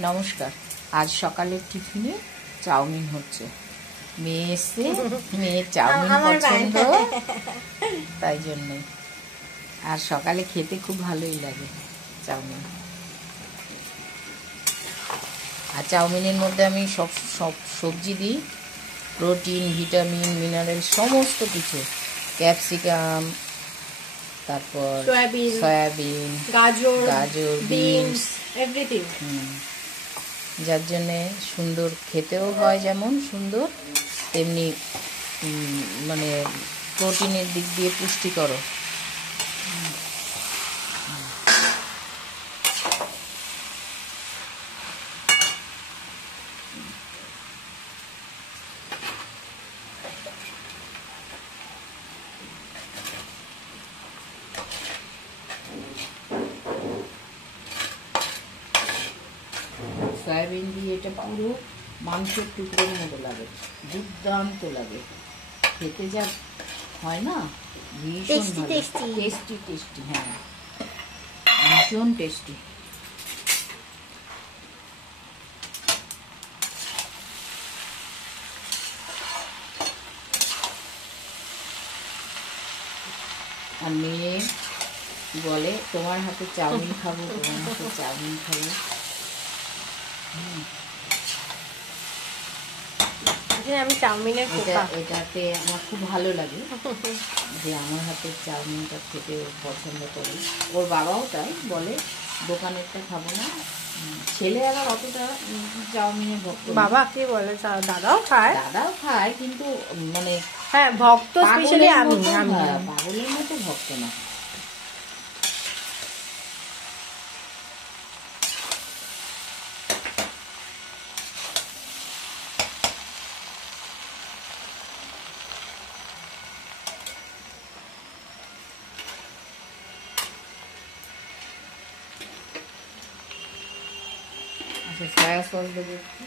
নমস্কার। আজ সকালের টিফিনে চাউমিন হচ্ছে। মেয়ে এসছে, মেয়ের চাউমিন পছন্দ, তাই জন্যই। আর সকালে খেতে খুব ভালোই লাগে চাউমিন। আর চাউমিনের মধ্যে আমি সব সবজি দিই, প্রোটিন, ভিটামিন, মিনারেল সমস্ত কিছু, ক্যাপসিকাম, তারপর সয়াবিন, গাজর, বিনস, এভরিথিং। যার জন্যে সুন্দর খেতেও হয়, যেমন সুন্দর তেমনি মানে প্রোটিনের দিক দিয়ে পুষ্টিকরও। সয়াবিন দিয়ে এটা পুরো মাংসের টুকরোর মতো লাগে, দুর্দান্ত লাগে খেতে, যা হয় না, ভীষণ টেস্টি। হ্যাঁ, ভীষণ টেস্টি। আর মেয়ে বলে তোমার হাতে চাউমিন খাবো, তোমার হাতে চাউমিন খাবো। আমি চাউমিনের এটাতে আমার খুব ভালো লাগে যে আমার হাতের চাউমিনটা খেতে পছন্দ করে। ওর বাবাও তাই বলে, দোকানেরটা খাবো না। ছেলে আবার অতটা চাউমিনের ভক্ত। বাবা কি বলে, দাদাও খায় কিন্তু মানে হ্যাঁ ভক্ত, স্পেশালি আমি পাগলের মতো ভক্ত না। আচ্ছা, সয়া সস দেবো একটু।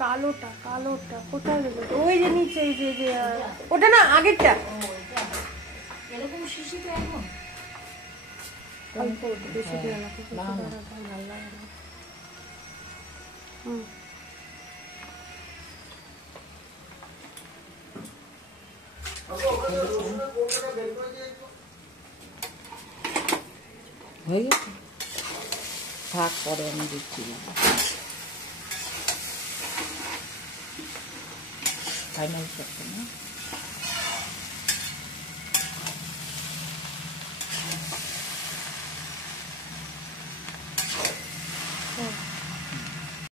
কালোটা কোথায় দেবো? ওই যে নিচে, এই যে ওটা না, আগেরটা। এরকম শিশি তো এখন অল্প বেশি দিয়ে না, ভালো লাগে না। হয়ে গেছে, থাক, পরে আমি দিচ্ছি। ফাইনাল করতে না।